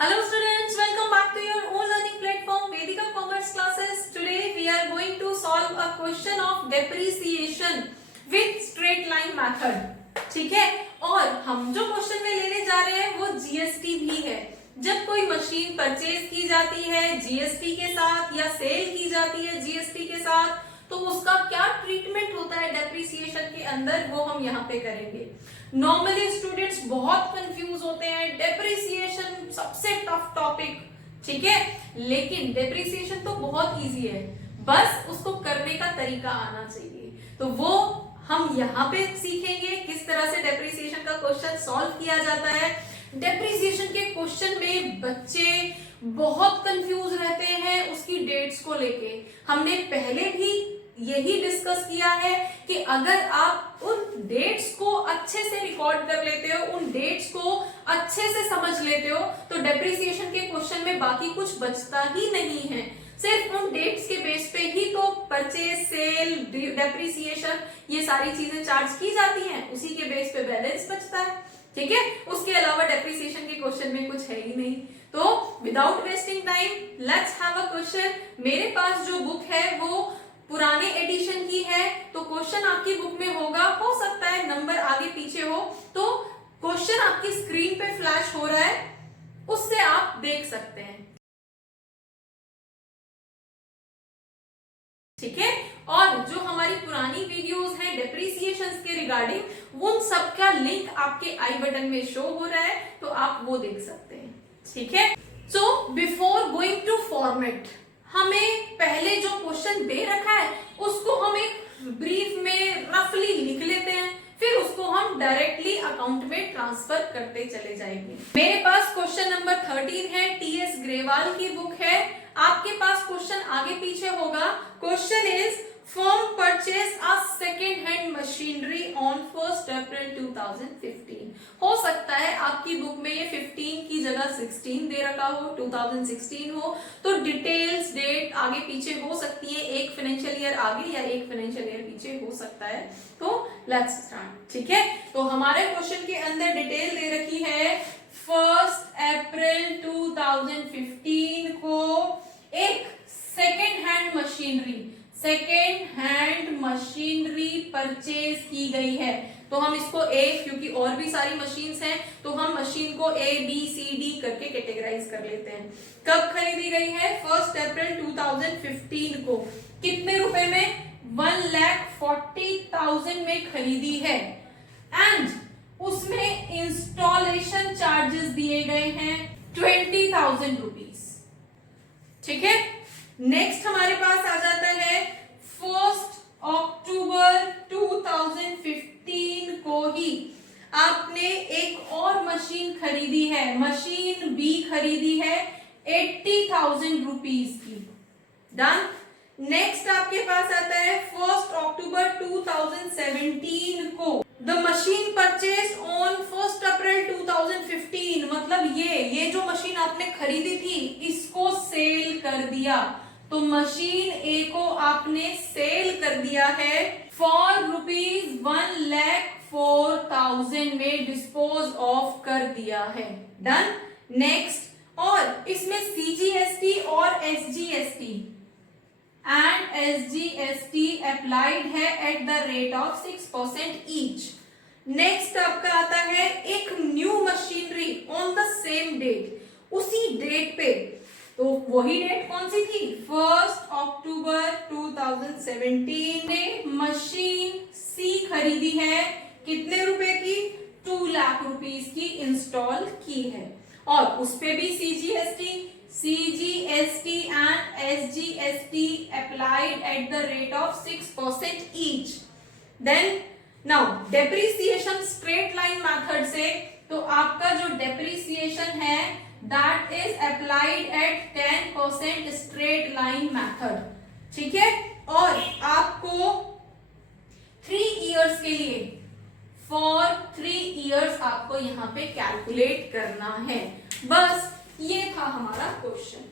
Hello students, welcome back to your own learning platform Vedika Commerce classes. Today we are going to solve a question of depreciation with straight line method. ठीक है, और हम जो question में लेने जा रहे हैं वो जीएसटी भी है। जब कोई मशीन परचेज की जाती है जीएसटी के साथ या सेल की जाती है जीएसटी के साथ, तो उसका क्या ट्रीटमेंट होता है डेप्रिसिएशन के अंदर, वो हम यहाँ पे करेंगे। नॉर्मली स्टूडेंट्स बहुत कंफ्यूज होते हैं, डेप्रिसिएशन सबसे टफ टॉपिक, ठीक है, लेकिन डेप्रिसिएशन तो बहुत इजी है, बस उसको करने का तरीका आना चाहिए। तो वो हम यहाँ पे सीखेंगे किस तरह से डेप्रिसिएशन का क्वेश्चन सॉल्व किया जाता है। डेप्रिसिएशन के क्वेश्चन में बच्चे बहुत कंफ्यूज रहते हैं उसकी डेट्स को लेके। हमने पहले भी यही डिस्कस किया है कि अगर आप उन डेट्स को अच्छे से रिकॉर्ड कर लेते हो, उन डेट्स को अच्छे से समझ लेते हो, तो डेप्रिसिएशन के क्वेश्चन में बाकी कुछ बचता ही नहीं है। सिर्फ उन डेट्स के बेस पे ही तो परचेज, सेल, डेप्रिसिएशन ये सारी चीजें चार्ज की जाती हैं, उसी के बेस पे बैलेंस बचता है, ठीक है। उसके अलावा डेप्रिसिएशन के क्वेश्चन में कुछ है ही नहीं। तो without wasting time let's have a question. मेरे पास जो बुक है वो पुराने एडिशन की है, तो क्वेश्चन आपकी बुक में होगा, हो सकता है नंबर आगे पीछे हो, तो क्वेश्चन आपकी स्क्रीन पे फ्लैश हो रहा है, उससे आप देख सकते हैं, ठीक है। और जो हमारी पुरानी वीडियोस हैं डेप्रिसिएशन के रिगार्डिंग, उन सब का लिंक आपके आई बटन में शो हो रहा है, तो आप वो देख सकते हैं, ठीक है। So before going to format, हमें पहले जो क्वेश्चन दे रखा है उसको हम एक ब्रीफ में रफली लिख लेते हैं, फिर उसको हम डायरेक्टली अकाउंट में ट्रांसफर करते चले जाएंगे। मेरे पास क्वेश्चन नंबर 13 है, टीएस ग्रेवाल की बुक है। आपके पास क्वेश्चन आगे पीछे होगा। Question is firm purchase a second hand machinery on 1 अप्रैल 2015। हो सकता है आपकी बुक में ये 15 की जगह 16 दे रखा हो, 2016 हो, तो डिटेल्स डेट आगे पीछे हो सकती है, एक फाइनेंशियल ईयर आगे या एक फाइनेंशियल ईयर पीछे हो सकता है। तो लेट्स स्टार्ट, ठीक है। तो हमारे क्वेश्चन के अंदर डिटेल दे रखी है 1 अप्रैल 2015 को एक सेकेंड हैंड मशीनरी परचेज की गई है। तो हम इसको ए, क्योंकि और भी सारी मशीन्स हैं, तो हम मशीन को ए बी सी डी करके कैटेगराइज कर लेते हैं। कब खरीदी गई है? 1 अप्रैल 2015 को। कितने रुपए में? 1,40,000 में खरीदी है। एंड उसमें इंस्टॉलेशन चार्जेस दिए गए हैं 20,000 रुपीज, ठीक है। नेक्स्ट हमारे पास आ जाता है 1 अक्टूबर 2015 को ही आपने एक और मशीन खरीदी है, मशीन बी खरीदी है 80,000 रुपीज की। डन। नेक्स्ट आपके पास आता है 1 अक्टूबर 2017 को द मशीन परचेज ऑन 1 अप्रैल 2015, मतलब ये जो मशीन आपने खरीदी थी इसको सेल कर दिया। तो मशीन ए को आपने सेल कर दिया है फॉर रुपीज 1,04,000 में डिस्पोज ऑफ कर दिया है। डन। नेक्स्ट, और इसमें सीजीएसटी और एसजीएसटी and SGST applied है at the rate of 6% each. Next आपका आता है एक new machinery on the same date, उसी डेट पे, तो वही डेट कौन सी थी? 1 अक्टूबर 2017 में मशीन सी खरीदी है, कितने रुपए की? 2 लाख रुपीस की इंस्टॉल की है, और उस पे भी CGST and SGST applied at the rate of 6% each. Then now depreciation straight line method से, तो आपका जो depreciation है that is applied at 10% straight line method, ठीक है। और आपको 3 years के लिए, for 3 years आपको यहाँ पे कैलकुलेट करना है। बस ये था हमारा क्वेश्चन।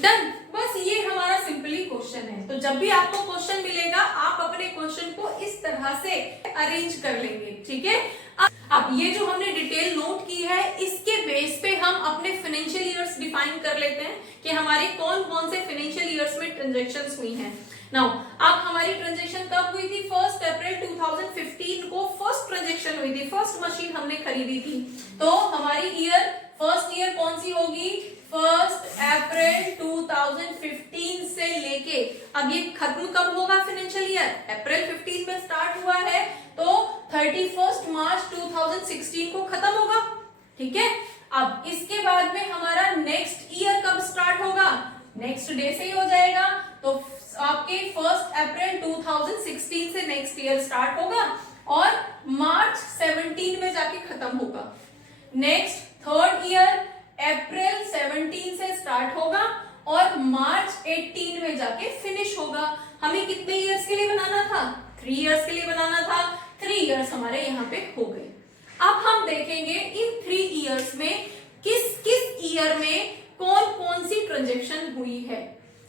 डन। बस ये हमारा सिंपल जब भी आपको क्वेश्चन मिलेगा आप अपने क्वेश्चन को इस तरह से अरेंज कर लेंगे, ठीक है। अब ये जो हमने डिटेल नोट की है इसके बेस पे हम अपने फाइनेंशियल ईयर्स डिफाइन कर लेते हैं कि हमारे कौन कौन से फाइनेंशियल ईयर्स में ट्रांजैक्शंस हुई हैं। नाउ अब हमारी ट्रांजैक्शन कब हुई थी? 1 अप्रैल 2015 को फर्स्ट ट्रांजैक्शन हुई थी, फर्स्ट मशीन हमने खरीदी थी। तो हमारी ईयर फर्स्ट ईयर कौन सी होगी? 1 अप्रैल 2015 से लेके अब ये खत्म कब होगा फाइनेंशियल ईयर? अप्रैल 15 में स्टार्ट हुआ है तो 31 मार्च 2016 को खत्म होगा, ठीक है। अब इसके बाद में हमारा नेक्स्ट ईयर कब स्टार्ट होगा? नेक्स्ट डे से ही हो जाएगा, तो आपके 1 अप्रैल 2016 से नेक्स्ट ईयर स्टार्ट होगा और मार्च 17 में जाके खत्म होगा। नेक्स्ट थर्ड ईयर अप्रैल 17 से स्टार्ट होगा और मार्च 18 में जाके फिनिश होगा। हमें कितने ईयर्स के लिए बनाना था? 3 ईयर्स के लिए बनाना था। 3 ईयर्स हमारे यहाँ पे हो गए। अब हम देखेंगे इन 3 ईयर्स में किस किस ईयर में कौन कौन सी ट्रांजैक्शन हुई है।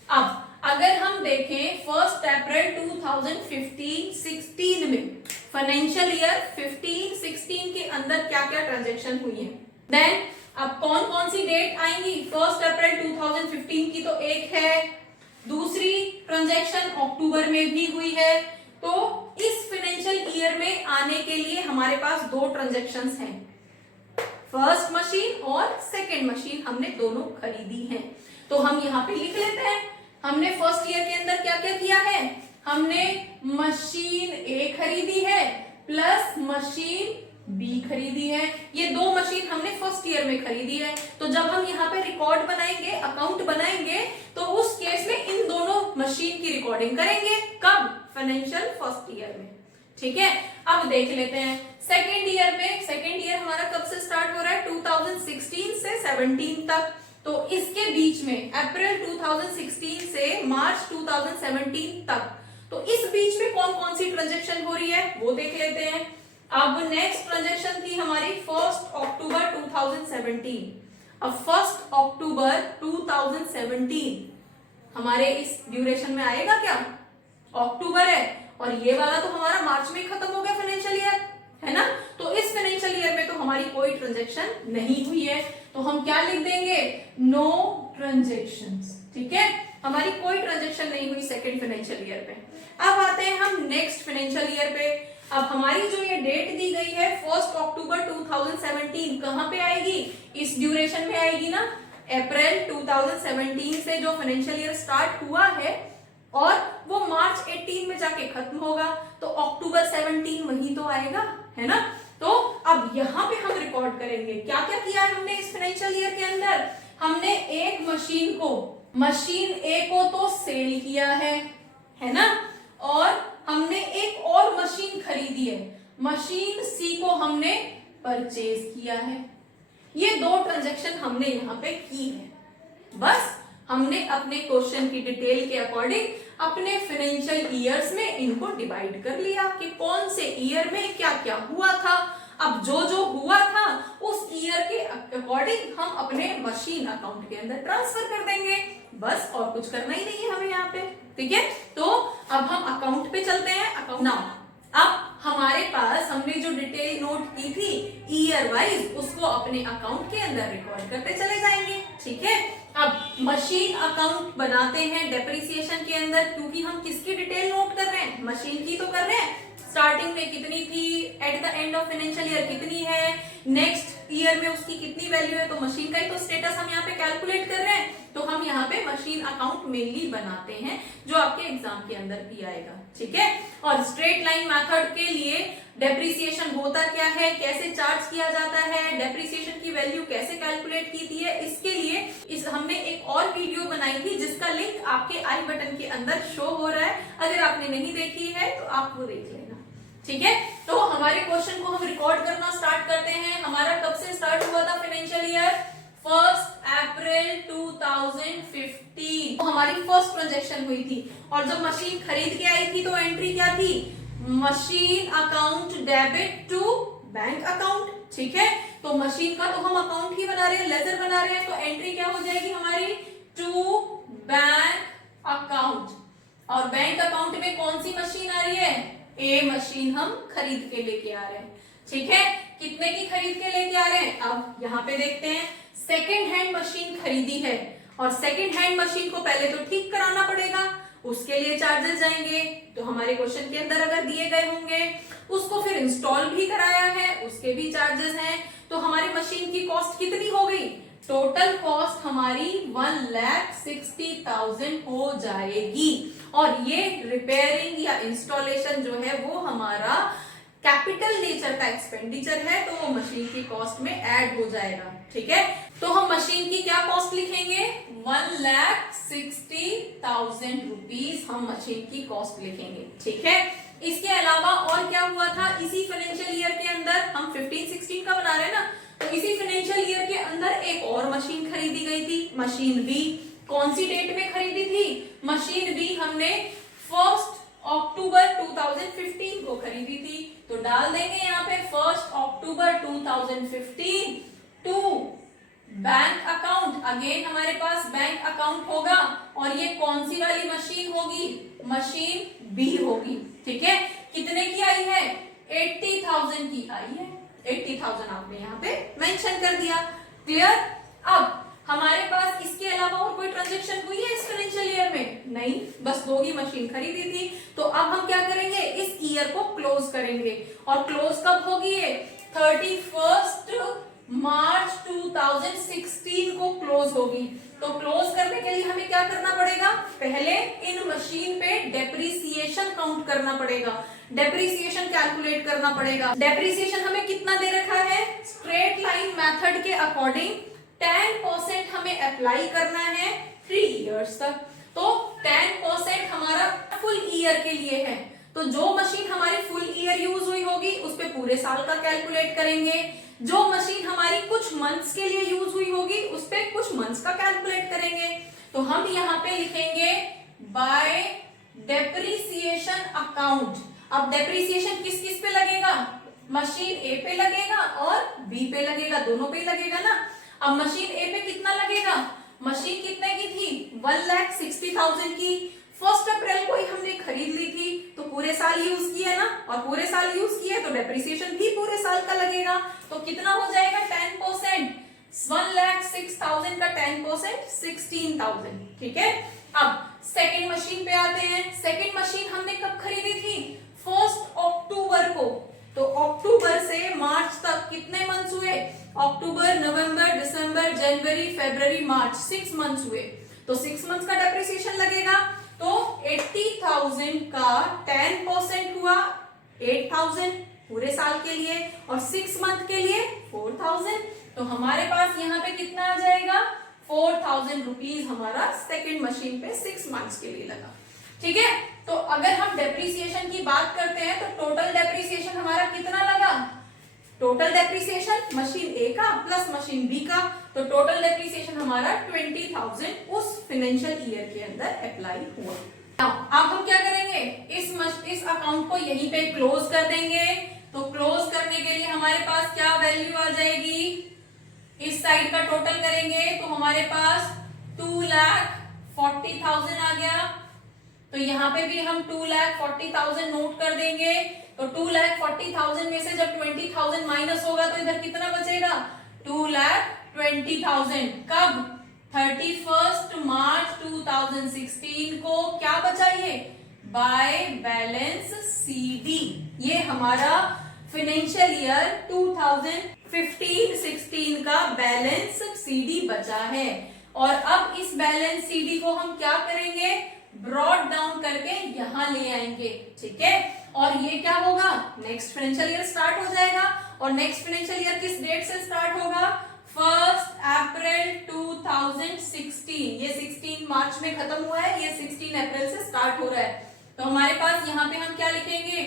अब अगर हम देखें 1 अप्रैल 2015-16 में फाइनेंशियल ईयर 15-16 के अंदर क्या क्या ट्रांजैक्शन हुई है, देन अब कौन कौन सी डेट आएंगी? 1 अप्रैल 2015 की तो एक है, दूसरी ट्रांजैक्शन अक्टूबर में भी हुई है। तो इस फाइनेंशियल ईयर में आने के लिए हमारे पास 2 ट्रांजैक्शंस हैं, फर्स्ट मशीन और सेकंड मशीन हमने दोनों खरीदी है। तो हम यहाँ पे लिख लेते हैं हमने फर्स्ट ईयर के अंदर क्या क्या किया है। हमने मशीन ए खरीदी है प्लस मशीन बी खरीदी है। ये 2 मशीन हमने फर्स्ट ईयर में खरीदी है। तो जब हम यहाँ पे रिकॉर्ड बनाएंगे, अकाउंट बनाएंगे, तो उस केस में इन दोनों मशीन की रिकॉर्डिंग करेंगे। कब? फाइनेंशियल फर्स्ट ईयर में, ठीक है। अब देख लेते हैं सेकेंड ईयर में। सेकेंड ईयर हमारा कब से स्टार्ट हो रहा है? 2016 से 17 तक। तो इसके बीच में अप्रैल 2016 से मार्च 2017 तक, तो इस बीच में कौन कौन सी ट्रांजैक्शन हो रही है वो देख लेते हैं। अब नेक्स्ट ट्रांजैक्शन थी हमारी 1 अक्टूबर 2017। अब 1 अक्टूबर 2017 हमारे इस ड्यूरेशन में आएगा क्या? अक्टूबर है और ये वाला तो हमारा मार्च में खत्म हो गया फाइनेंशियल ईयर, है ना। तो इस फाइनेंशियल ईयर में तो हमारी कोई ट्रांजैक्शन नहीं हुई है, तो हम क्या लिख देंगे? नो ट्रांजैक्शंस, ठीक है। हमारी कोई ट्रांजैक्शन नहीं हुई सेकंड फाइनेंशियल ईयर पे। अब आते हैं हम नेक्स्ट फाइनेंशियल ईयर पे। अब हमारी जो ये डेट दी गई है 1 अक्टूबर 2017 कहां पे आएगी? इस ड्यूरेशन में आएगी ना। अप्रैल 2017 से जो फाइनेंशियल ईयर स्टार्ट हुआ है और वो मार्च 18 में जाके खत्म होगा, तो अक्टूबर 17 वही तो आएगा, है ना। तो अब यहाँ पे हम रिकॉर्ड करेंगे क्या क्या किया है हमने इस फाइनेंशियल ईयर के अंदर। हमने एक मशीन ए को तो सेल किया है ना, और हमने एक और मशीन खरीदी है, मशीन सी को हमने परचेज किया है। ये 2 ट्रांजैक्शन हमने यहाँ पे की है। बस हमने अपने क्वेश्चन की डिटेल के अकॉर्डिंग अपने फाइनेंशियल ईयर्स में इनको डिवाइड कर लिया कि कौन से ईयर में क्या क्या हुआ था। अब जो जो हुआ था उस ईयर के अकॉर्डिंग हम अपने मशीन अकाउंट के अंदर ट्रांसफर कर देंगे। बस और कुछ करना ही नहीं है हमें यहाँ पे, ठीक है। तो अब हम अकाउंट पे चलते हैं। अकाउंट नाउ अब हमारे पास हमने जो डिटेल नोट की थी ईयर वाइज, उसको अपने अकाउंट के अंदर रिकॉर्ड करते चले जाएंगे, ठीक है। अब मशीन अकाउंट बनाते हैं डेप्रिसिएशन के अंदर, क्योंकि हम किसकी डिटेल नोट कर रहे हैं? मशीन की तो कर रहे हैं। स्टार्टिंग में कितनी थी, at the end of financial year कितनी है, नेक्स्ट ईयर में उसकी कितनी वैल्यू है, तो मशीन का ही तो स्टेटस हम यहाँ पे कैलकुलेट कर रहे हैं। तो हम यहाँ पे मशीन अकाउंट मेनली बनाते हैं जो आपके एग्जाम के अंदर भी आएगा, ठीक है। और स्ट्रेट लाइन मेथड के लिए डेप्रिसिएशन होता क्या है, कैसे चार्ज किया जाता है, डेप्रिसिएशन की वैल्यू कैसे कैलकुलेट की थी है, इसके लिए हमने एक और वीडियो बनाई थी जिसका लिंक आपके आई बटन के अंदर शो हो रहा है। अगर आपने नहीं देखी है तो आप वो देख लेना, ठीक है। तो हमारे क्वेश्चन को हम रिकॉर्ड करना स्टार्ट करते हैं। हमारा कब से स्टार्ट हुआ था फाइनेंशियल ईयर? 1 अप्रैल 2015 तो हमारी फर्स्ट ट्रांजैक्शन हुई थी। और जब मशीन खरीद के आई थी तो एंट्री क्या थी? Machine account debit to bank account, ठीक है। तो मशीन का तो हम अकाउंट ही बना रहे हैं, लेजर बना रहे हैं, तो एंट्री क्या हो जाएगी हमारी? To bank account. और बैंक अकाउंट में कौन सी मशीन आ रही है? ए मशीन हम खरीद के लेके आ रहे हैं। ठीक है, कितने की खरीद के लेके आ रहे हैं? अब यहाँ पे देखते हैं, सेकेंड हैंड मशीन खरीदी है और सेकेंड हैंड मशीन को पहले तो ठीक कराना पड़ेगा, उसके लिए चार्जेस जाएंगे। तो हमारे क्वेश्चन के अंदर अगर दिए गए होंगे, उसको फिर इंस्टॉल भी कराया है, उसके भी चार्जेस हैं। तो हमारी मशीन की कॉस्ट कितनी हो गई? टोटल कॉस्ट हमारी 1,60,000 हो जाएगी। और ये रिपेयरिंग या इंस्टॉलेशन जो है वो हमारा कैपिटल नेचर का एक्सपेंडिचर है, तो वो मशीन की कॉस्ट में ऐड हो जाएगा। ठीक है, तो हम मशीन की क्या कॉस्ट लिखेंगे? 1,60,000 रुपीज हम मशीन की कॉस्ट लिखेंगे। ठीक है, इसके अलावा और क्या हुआ था इसी फाइनेंशियल ईयर के अंदर? हम 15-16 का बना रहे हैं ना, तो इसी फाइनेंशियल ईयर के अंदर एक और मशीन खरीदी गई थी, मशीन बी। कौन सी डेट में खरीदी थी? मशीन बी हमने 1 अक्टूबर 2015 को खरीदी थी। तो डाल देंगे यहाँ पे 1 अक्टूबर 2015 टू बैंक अकाउंट। अगेन हमारे पास बैंक अकाउंट होगा और ये कौन सी वाली मशीन होगी? मशीन बी होगी। ठीक है, कितने की आई है? 80,000 की आई है। 80,000 आपने यहाँ पे मेंशन कर दिया। क्लियर? अब हमारे पास इसके अलावा और कोई ट्रांजैक्शन हुई है इस फाइनेंशियल ईयर में? नहीं, बस 2 ही मशीन खरीदी थी। तो अब हम क्या करेंगे? इस ईयर को क्लोज करेंगे। और क्लोज कब होगी? 31 मार्च 2016 को क्लोज होगी। तो क्लोज करने के लिए हमें क्या करना पड़ेगा? पहले इन मशीन पे डेप्रिसिएशन काउंट करना पड़ेगा, डेप्रिसिएशन कैलकुलेट करना पड़ेगा। डेप्रिसिएशन हमें कितना दे रखा है? स्ट्रेट लाइन मेथड के अकॉर्डिंग 10% हमें अप्लाई करना है 3 इयर्स तक। तो 10% हमारा फुल ईयर के लिए है। तो जो मशीन हमारी फुल ईयर यूज हुई होगी उस पे पूरे साल का कैलकुलेट करेंगे। जो मशीन हमारी कुछ मंथ्स के लिए यूज हुई होगी उस पे कुछ मंथ्स का कैलकुलेट करेंगे। तो हम यहाँ पे लिखेंगे बाय डेप्रिसिएशन अकाउंट। अब डेप्रिसिएशन किस किस पे लगेगा? मशीन ए पे लगेगा और बी पे लगेगा, दोनों पे ही लगेगा ना। अब मशीन ए पे कितना लगेगा? मशीन कितने की थी? 1,60,000 की। 1 अप्रैल को ही हमने खरीद ली थी, तो पूरे साल यूज किया ना, और पूरे साल यूज किया तो डेप्रिसिएशन भी पूरे साल का लगेगा। तो कितना हो जाएगा? 10%। 1,06,000 का 10% 16,000। ठीक है, अब सेकेंड मशीन पे आते हैं। सेकेंड मशीन हमने कब खरीदी थी? 1 अक्टूबर को। तो अक्टूबर से मार्च तक कितने मंथ्स हुए? अक्टूबर, नवंबर, दिसंबर, जनवरी, फरवरी, मार्च, 6 मंथ्स हुए। तो 6 मंथ्स का डेप्रिसिएशन लगेगा। तो 80,000 का 10% हुआ 8,000 पूरे साल के लिए, और 6 मंथ के लिए 4,000। तो हमारे पास यहाँ पे कितना आ जाएगा? 4,000 रुपीज हमारा सेकेंड मशीन पे 6 मंथ्स के लिए लगा। ठीक है, तो अगर हम डेप्रिसिएशन की बात करते हैं तो टोटल डेप्रिसिएशन हमारा कितना लगा? टोटल डेप्रिसिएशन मशीन ए का प्लस मशीन बी का, तो टोटल डेप्रिसिएशन हमारा 20,000 उस फाइनेंशियल ईयर के अंदर अप्लाई हुआ। अब हम क्या करेंगे? इस अकाउंट को यहीं पे क्लोज कर देंगे। तो क्लोज करने के लिए हमारे पास क्या वैल्यू आ जाएगी? इस साइड का टोटल करेंगे तो हमारे पास 2,40,000 आ गया। तो यहाँ पे भी हम 2,40,000 नोट कर देंगे। तो 2,40,000 में से जब 20,000 माइनस होगा तो इधर कितना बचेगा? 2,20,000। कब? 31 मार्च 2016 को क्या बचा? ये बाय बैलेंस सीडी। ये हमारा फाइनेंशियल ईयर 2015-16 का बैलेंस सीडी बचा है। और अब इस बैलेंस सीडी को हम क्या करेंगे? ब्रॉड डाउन करके यहां ले आएंगे। ठीक है, और ये क्या होगा? नेक्स्ट फाइनेंशियल ईयर स्टार्ट हो जाएगा। और नेक्स्ट फाइनेंशियल ईयर किस डेट से स्टार्ट होगा? 1 अप्रैल 2016। ये 16 मार्च में खत्म हुआ है, ये 16 अप्रैल से स्टार्ट हो रहा है। तो हमारे पास यहाँ पे हम क्या लिखेंगे?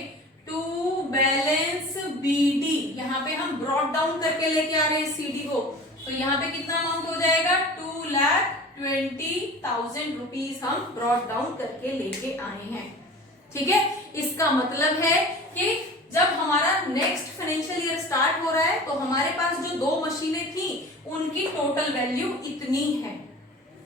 To balance BD. यहाँ पे हम ब्रॉड डाउन करके लेके आ रहे हैं सीडी को। तो यहाँ पे कितना अमाउंट हो जाएगा? 2,20,000 रुपीज हम ब्रॉड डाउन करके लेके आए हैं। ठीक है, इसका मतलब है कि जब हमारा नेक्स्ट फाइनेंशियल ईयर स्टार्ट हो रहा है तो हमारे पास जो 2 मशीनें थी उनकी टोटल वैल्यू इतनी है।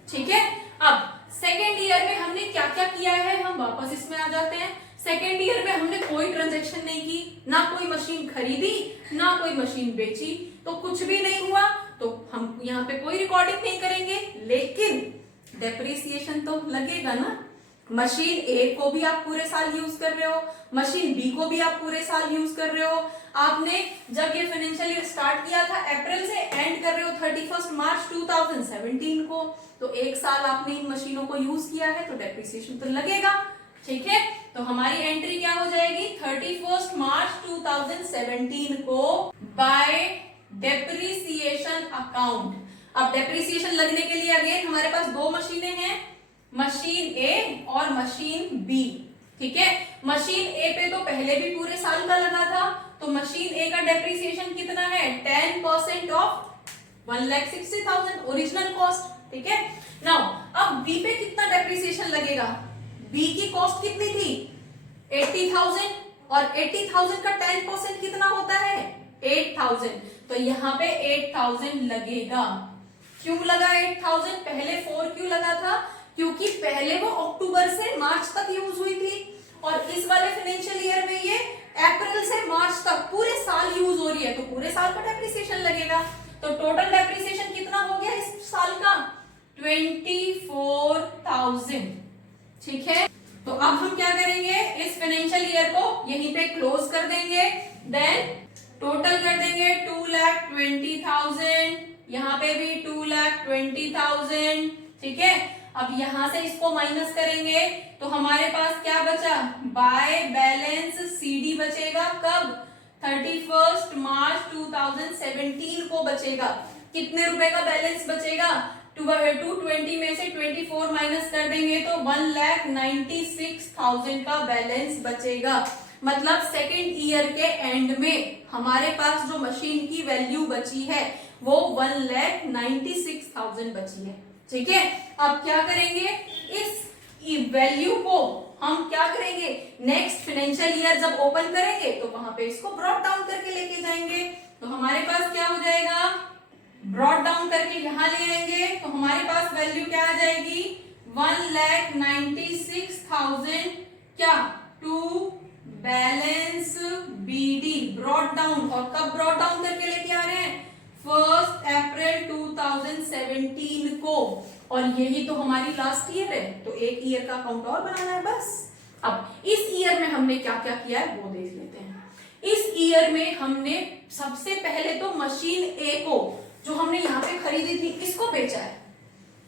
ठीक है, अब सेकेंड ईयर में हमने क्या क्या किया है हम वापस इसमें आ जाते हैं। सेकेंड ईयर में हमने कोई ट्रांजैक्शन नहीं की, ना कोई मशीन खरीदी ना कोई मशीन बेची, तो कुछ भी नहीं हुआ, तो हम यहाँ पे कोई रिकॉर्डिंग नहीं करेंगे। लेकिन डेप्रिसिएशन तो लगेगा ना। मशीन ए को भी आप पूरे साल यूज कर रहे हो, मशीन बी को भी आप पूरे साल यूज कर रहे हो। आपने जब ये फाइनेंशियल ईयर स्टार्ट किया था अप्रैल से, एंड कर रहे हो 31 मार्च 2017 को, तो एक साल आपने इन मशीनों को यूज किया है, तो डेप्रिसिएशन तो लगेगा। ठीक है, तो हमारी एंट्री क्या हो जाएगी 31 मार्च 2017 को बाय डेप्रिसिएशन अकाउंट। अब डेप्रिसिएशन लगने के लिए अगेन हमारे पास दो मशीनें हैं, मशीन ए और मशीन बी। ठीक है, मशीन ए पे तो पहले भी पूरे साल का लगा था, तो मशीन ए का डेप्रिसिएशन कितना है 10% ऑफ 1,60,000 ओरिजिनल कॉस्ट। ठीक है, नाउ अब बी पे कितना डेप्रिसिएशन लगेगा, बी की कॉस्ट कितनी थी 80,000 और 80,000 का 10% कितना होता है 8,000, तो यहाँ पे 8,000 लगेगा। क्यों लगा 8,000, पहले 4 क्यों लगा था, क्योंकि पहले वो अक्टूबर से मार्च तक यूज हुई थी और इस वाले फाइनेंशियल ईयर में ये अप्रैल से मार्च तक पूरे साल यूज हो रही है, तो पूरे साल का डेप्रिसिएशन लगेगा। तो टोटल डेप्रिसिएशन कितना हो गया इस साल का 24,000। ठीक है, तो अब हम क्या करेंगे, इस फाइनेंशियल ईयर को यहीं पे क्लोज कर देंगे, देन टोटल कर देंगे 2,20,000, यहाँ पे भी 2,20,000। ठीक है, अब यहां से इसको माइनस करेंगे तो हमारे पास क्या बचा, बाय बैलेंस सीडी बचेगा, कब 31 मार्च 2017 को बचेगा। कितने रुपए का बैलेंस बचेगा, 220 में से 24 माइनस कर देंगे तो 1,96,000 का बैलेंस बचेगा। मतलब सेकेंड ईयर के एंड में हमारे पास जो मशीन की वैल्यू बची है वो 1,96,000 बची है। ठीक है, अब क्या करेंगे, इस वैल्यू को हम क्या करेंगे, नेक्स्ट फाइनेंशियल ईयर जब ओपन करेंगे तो वहां पे इसको ब्रॉट डाउन करके लेके जाएंगे, तो हमारे पास क्या हो जाएगा, ब्रॉट डाउन करके यहां ले आएंगे तो हमारे पास वैल्यू क्या आ जाएगी 1,96,000 क्या to balance BD brought down. और कब ब्रॉट डाउन करके लेके आ रहे हैं 1 अप्रैल 2017 को, और यही तो हमारी लास्ट ईयर है, तो एक ईयर का अकाउंट और बनाना है बस। अब इस ईयर में हमने क्या क्या किया है वो देख लेते हैं। इस ईयर में हमने सबसे पहले तो मशीन ए को जो हमने यहाँ पे खरीदी थी इसको बेचा है।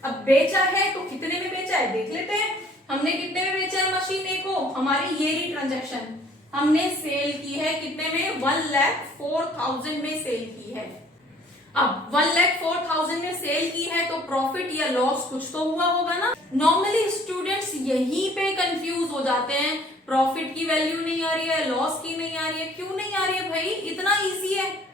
अब बेचा है तो कितने में बेचा है देख लेते हैं, हमने कितने में बेचा है मशीन ए को, हमारी ईयरली ट्रांजैक्शन हमने सेल की है कितने में 1,04,000 में सेल की है। अब 1,04,000 में सेल की है तो प्रॉफिट या लॉस कुछ तो हुआ होगा ना। नॉर्मली स्टूडेंट्स यहीं पे कंफ्यूज हो जाते हैं, प्रॉफिट की वैल्यू नहीं आ रही है, लॉस की नहीं आ रही है, क्यों नहीं आ रही है भाई, इतना इजी है।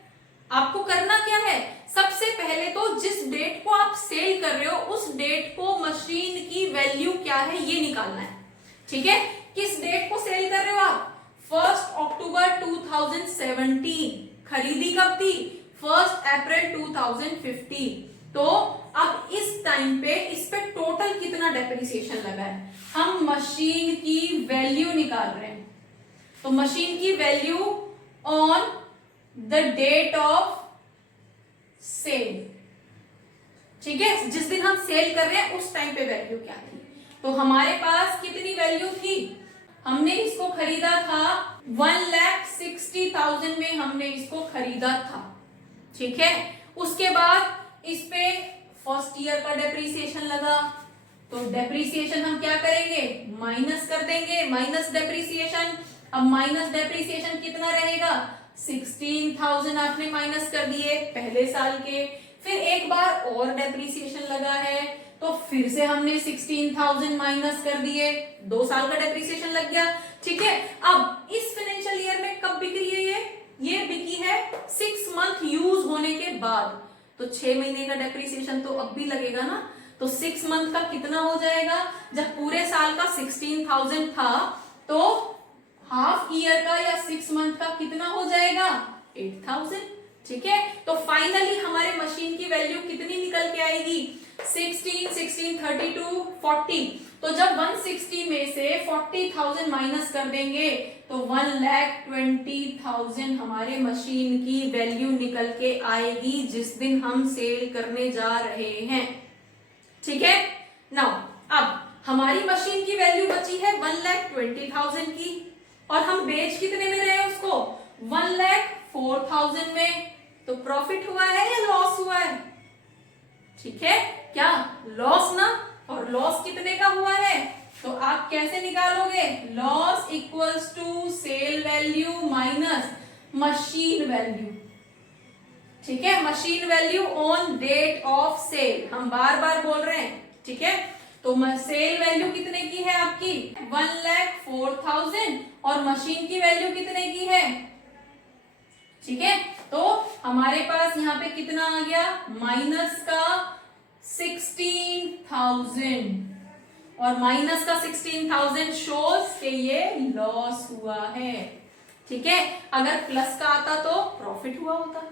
आपको करना क्या है, सबसे पहले तो जिस डेट को आप सेल कर रहे हो उस डेट को मशीन की वैल्यू क्या है ये निकालना है। ठीक है, किस डेट को सेल कर रहे हो आप, 1 अक्टूबर 2017, खरीदी कब थी 1 अप्रैल 2015, तो अब इस टाइम पे इस पे टोटल कितना डेप्रिसिएशन लगा है, हम मशीन की वैल्यू निकाल रहे हैं, तो मशीन की value on the date of sale. ठीक है, जिस दिन हम सेल कर रहे हैं उस टाइम पे वैल्यू क्या थी, तो हमारे पास कितनी वैल्यू थी, हमने इसको खरीदा था 1,60,000 में हमने इसको खरीदा था। ठीक है, उसके बाद इस पे फर्स्ट ईयर का डेप्रिसिएशन लगा, तो डेप्रिसिएशन हम क्या करेंगे माइनस कर देंगे, माइनस डेप्रिसिएशन। अब माइनस डेप्रिसिएशन कितना रहेगा 16,000 आपने माइनस कर दिए पहले साल के, फिर एक बार और डेप्रिसिएशन लगा है तो फिर से हमने 16,000 माइनस कर दिए, 2 साल का डेप्रिसिएशन लग गया। ठीक है, अब इस फाइनेंशियल ईयर में कब बिक रही है ये बिकी है 6 मंथ यूज होने के बाद, तो 6 महीने का डेप्रिसिएशन तो अब भी लगेगा ना, तो 6 मंथ का कितना हो जाएगा, जब पूरे साल का 16,000 था तो हाफ ईयर का या 6 मंथ का कितना हो जाएगा 8,000। ठीक है, तो फाइनली हमारे मशीन की वैल्यू कितनी निकल के आएगी 16, 16, 32, 40, तो जब 160 में से 40,000 माइनस कर देंगे तो 1,20,000 हमारे मशीन की वैल्यू निकल के आएगी जिस दिन हम सेल करने जा रहे हैं। ठीक है, नाउ अब हमारी मशीन की वैल्यू बची है 1,20,000 की और हम बेच कितने में रहे उसको 1,04,000 में। तो प्रॉफिट हुआ है या लॉस हुआ है? ठीक है, क्या लॉस ना, और लॉस कितने का हुआ है? तो आप कैसे निकालोगे? Loss equals to sale value minus machine value. ठीक है, machine value on date of sale, हम बार बार बोल रहे हैं। ठीक है, तो सेल वैल्यू कितने की है आपकी 1,04,000 और मशीन की वैल्यू कितने की है? ठीक है, तो हमारे पास यहाँ पे कितना आ गया माइनस का 16,000 और माइनस का 16,000 शोज के ये लॉस हुआ है। ठीक है, अगर प्लस का आता तो प्रॉफिट हुआ होता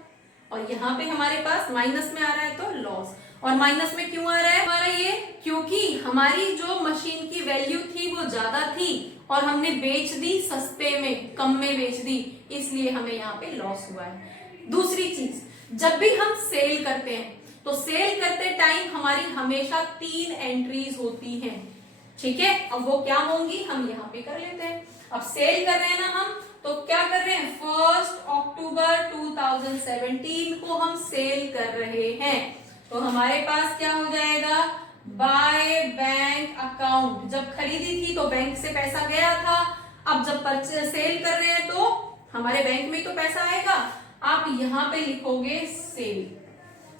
और यहाँ पे हमारे पास माइनस में आ रहा है तो लॉस। और माइनस में क्यों आ रहा है हमारा ये? क्योंकि हमारी जो मशीन की वैल्यू थी वो ज्यादा थी और हमने बेच दी सस्ते में, कम में बेच दी, इसलिए हमें यहाँ पे लॉस हुआ है। दूसरी चीज, जब भी हम सेल करते हैं तो सेल करते टाइम हमारी हमेशा 3 एंट्रीज होती हैं। ठीक है, अब वो क्या होंगी हम यहाँ पे कर लेते हैं। अब सेल कर रहे हैं ना हम, तो क्या कर रहे हैं 1 अक्टूबर 2017 को हम सेल कर रहे हैं। तो हमारे पास क्या हो जाएगा बाय बैंक अकाउंट। जब खरीदी थी तो बैंक से पैसा गया था, अब जब परचेज सेल कर रहे हैं तो हमारे बैंक में तो पैसा आएगा। आप यहाँ पे लिखोगे सेल,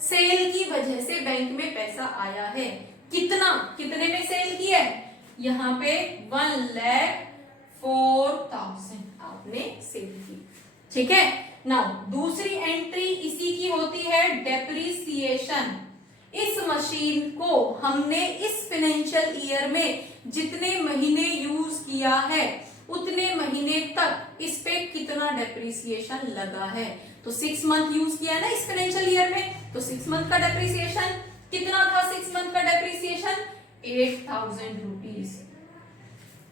सेल की वजह से बैंक में पैसा आया है। कितना, कितने में सेल किया है? यहाँ पे 1,04,000 आपने सेल की। ठीक है, नाउ दूसरी एंट्री इसी की होती है डेप्रिसिएशन। इस मशीन को हमने इस फाइनेंशियल ईयर में जितने महीने यूज किया है उतने महीने तक इस पे कितना डेप्रिसिएशन लगा है। तो 6 मंथ यूज किया ना इस फाइनेंशियल ईयर में, तो 6 मंथ का डेप्रिसिएशन कितना था? 6 मंथ का डेप्रिसिएशन 8,000 रुपीज।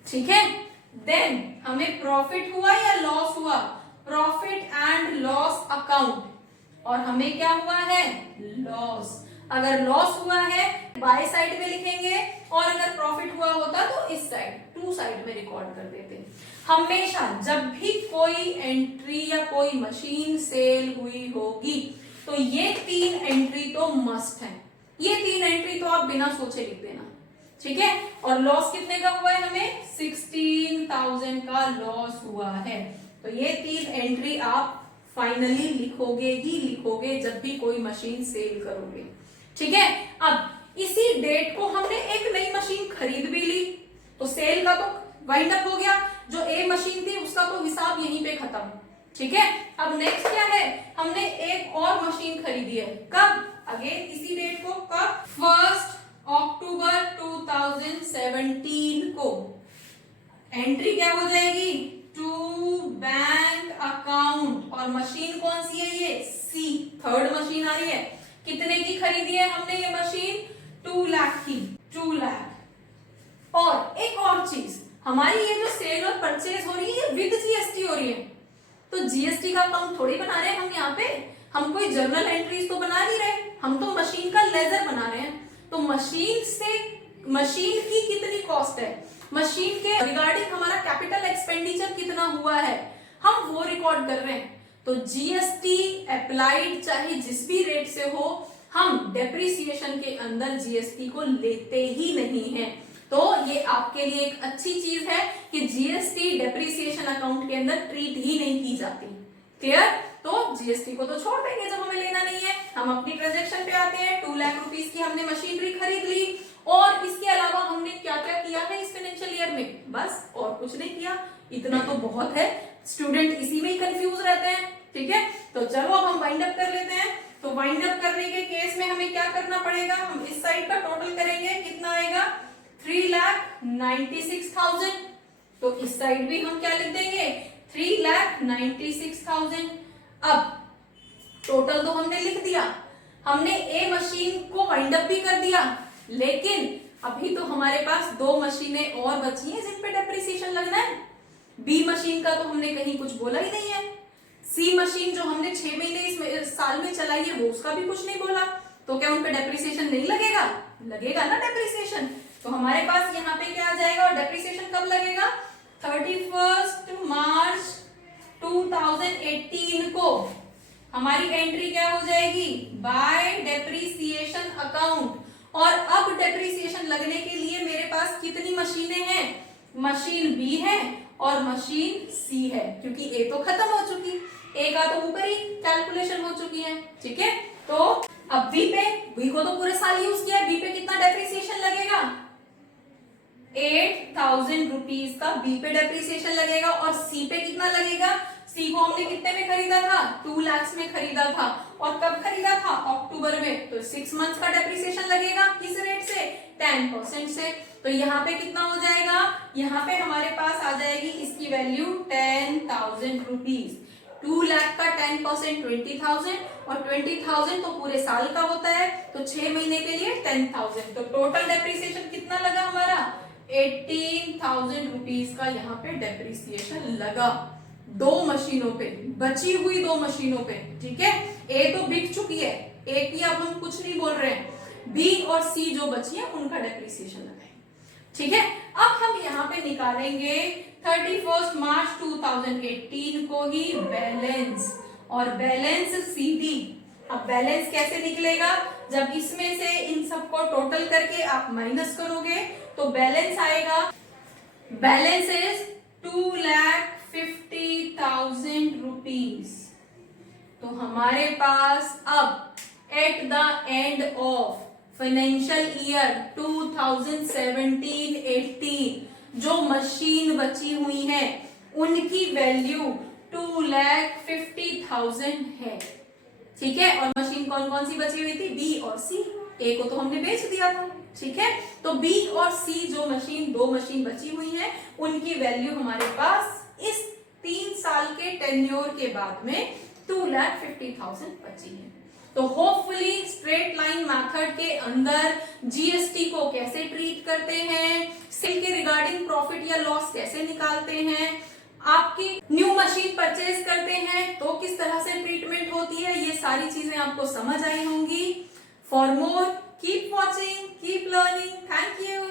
ठीक है, देन हमें प्रॉफिट हुआ या लॉस हुआ? प्रॉफिट एंड लॉस अकाउंट, और हमें क्या हुआ है लॉस। अगर लॉस हुआ है बाय साइड में लिखेंगे और अगर प्रॉफिट हुआ होता तो इस साइड, टू साइड में रिकॉर्ड कर देते। हमेशा जब भी कोई एंट्री या कोई मशीन सेल हुई होगी तो ये 3 एंट्री तो मस्ट है। ये 3 एंट्री तो आप बिना सोचे लिख देना। ठीक है, और लॉस कितने का हुआ है? हमें 16,000 का लॉस हुआ है। तो ये 3 एंट्री आप फाइनली लिखोगे ही लिखोगे जब भी कोई मशीन सेल करोगे। ठीक है, अब इसी डेट को हमने एक नई मशीन खरीद भी ली तो सेल का तो वाइंड अप हो गया। जो ए मशीन थी उसका तो हिसाब यहीं पे खत्म। ठीक है, अब नेक्स्ट क्या है? हमने एक और मशीन खरीदी है। कब? अगेन इसी डेट को। कब? 1 अक्टूबर 2017 को। एंट्री क्या हो जाएगी? टू बैंक अकाउंट, और मशीन कौन सी है? ये सी, थर्ड मशीन आ रही है। कितने की खरीदी है हमने ये मशीन? 2 लाख की, 2 लाख। और एक और चीज, हमारी ये जो सेल और परचेज हो रही है ये विद जीएसटी हो रही है। तो जीएसटी का अकाउंट थोड़ी बना रहे हैं हम यहाँ पे, हम कोई जर्नल एंट्रीज तो बना नहीं रहे, हम तो मशीन का लेजर बना रहे हैं। तो मशीन से, मशीन की कितनी कॉस्ट है, मशीन के रिगार्डिंग हमारा कैपिटल एक्सपेंडिचर कितना हुआ है, हम वो रिकॉर्ड कर रहे हैं। तो जीएसटी अप्लाइड चाहे जिस भी रेट से हो, हम डेप्रिसिएशन के अंदर जीएसटी को लेते ही नहीं है। तो ये आपके लिए एक अच्छी चीज है कि जीएसटी डेप्रिसिएशन अकाउंट के अंदर ट्रीट ही नहीं की जाती। क्लियर? तो जीएसटी को तो छोड़ देंगे जब हमें लेना नहीं है। हम अपनी ट्रांजेक्शन पे आते हैं। 2 लाख रुपीस की हमने मशीनरी खरीद ली और इसके अलावा हमने क्या क्या किया है इस फाइनेंशियल ईयर में? बस और कुछ नहीं किया। इतना तो बहुत है, स्टूडेंट इसी में ही कंफ्यूज रहते हैं। ठीक है, तो चलो अब हम वाइंड अप कर लेते हैं। तो वाइंड अप करने के केस में हमें क्या करना पड़ेगा? हम इस साइड का टोटल करेंगे, कितना आएगा? 3,96,000। तो इस साइड भी हम क्या लिख देंगे? 3,96,000। अब टोटल तो हमने लिख दिया, हमने ए मशीन को वाइंड अप भी कर दिया, लेकिन अभी तो हमारे पास दो मशीनें और बची हैं जिन पे डेप्रिसिएशन लगना है। बी मशीन का तो हमने कहीं कुछ बोला ही नहीं है। सी मशीन जो हमने 6 महीने इस साल में चलाई है वो उसका भी कुछ नहीं बोला, तो क्या उन पे डेप्रिसिएशन नहीं लगेगा? लगेगा ना डेप्रिसिएशन। तो हमारे पास यहाँ पे क्या आ जाएगा और डेप्रिसिएशन कब लगेगा? 31 मार्च 2018 को हमारी एंट्री क्या हो जाएगी? Bye depreciation account. और अब डेप्रिसिएशन लगने के लिए मेरे पास कितनी मशीनें हैं? मशीन बी है और मशीन सी है, क्योंकि ए तो खत्म हो चुकी, ए का तो ऊपर ही कैलकुलेशन हो चुकी है। ठीक है, तो अब बी को तो पूरे साल यूज किया है, बी पे कितना डेप्रिसिएशन लगेगा? 8,000 रुपीज का बी पे डेप्रिसिएशन लगेगा। और सी पे कितना लगेगा? सी को हमने कितने में खरीदा था? 2 लाख में खरीदा था। और कब खरीदा था? अक्टूबर में। तो 6 मंथ्स का डेप्रिसिएशन लगेगा किस रेट से? 10% से। तो यहाँ पे कितना हो जाएगा? यहाँ पे हमारे पास आ जाएगी इसकी वैल्यू 10,000 रुपीज। 2 लाख का 10% 20,000 और 20,000 तो पूरे साल का होता है, तो 6 महीने के लिए 10,000। तो टोटल डेप्रिसिएशन कितना लगा हमारा? 18,000 रुपीज का यहाँ पे डेप्रिसिएशन लगा दो मशीनों पे, बची हुई दो मशीनों पे। ठीक है, ए तो बिक चुकी है, ए की अब हम कुछ नहीं बोल रहे हैं। बी और सी जो बची है उनका डेप्रिसिएशन लगाएंगे। ठीक है, अब हम यहाँ पे निकालेंगे 31 मार्च 2018 को ही बैलेंस, और बैलेंस सीडी। अब बैलेंस कैसे निकलेगा? जब इसमें से इन सबको टोटल करके आप माइनस करोगे तो बैलेंस आएगा, बैलेंस इज 2,50,000 रुपीज। तो हमारे पास अब at the end of financial year 2017-18 जो मशीन बची हुई है उनकी वैल्यू 2,50,000 है। ठीक है, और मशीन कौन कौन सी बची हुई थी? बी और सी। ए को तो हमने बेच दिया था। ठीक है, तो बी और सी जो मशीन, दो मशीन बची हुई है, उनकी वैल्यू हमारे पास इस 3 साल के टेन्योर के बाद में 2,50,000 बची है। तो होपफुली स्ट्रेट लाइन मेथड के अंदर जीएसटी को कैसे ट्रीट करते हैं, सेल के रिगार्डिंग प्रॉफिट या लॉस कैसे निकालते हैं, आपकी न्यू मशीन परचेज करते हैं तो किस तरह से ट्रीटमेंट होती है, ये सारी चीजें आपको समझ आई होंगी। For more keep watching, keep learning. Thank you.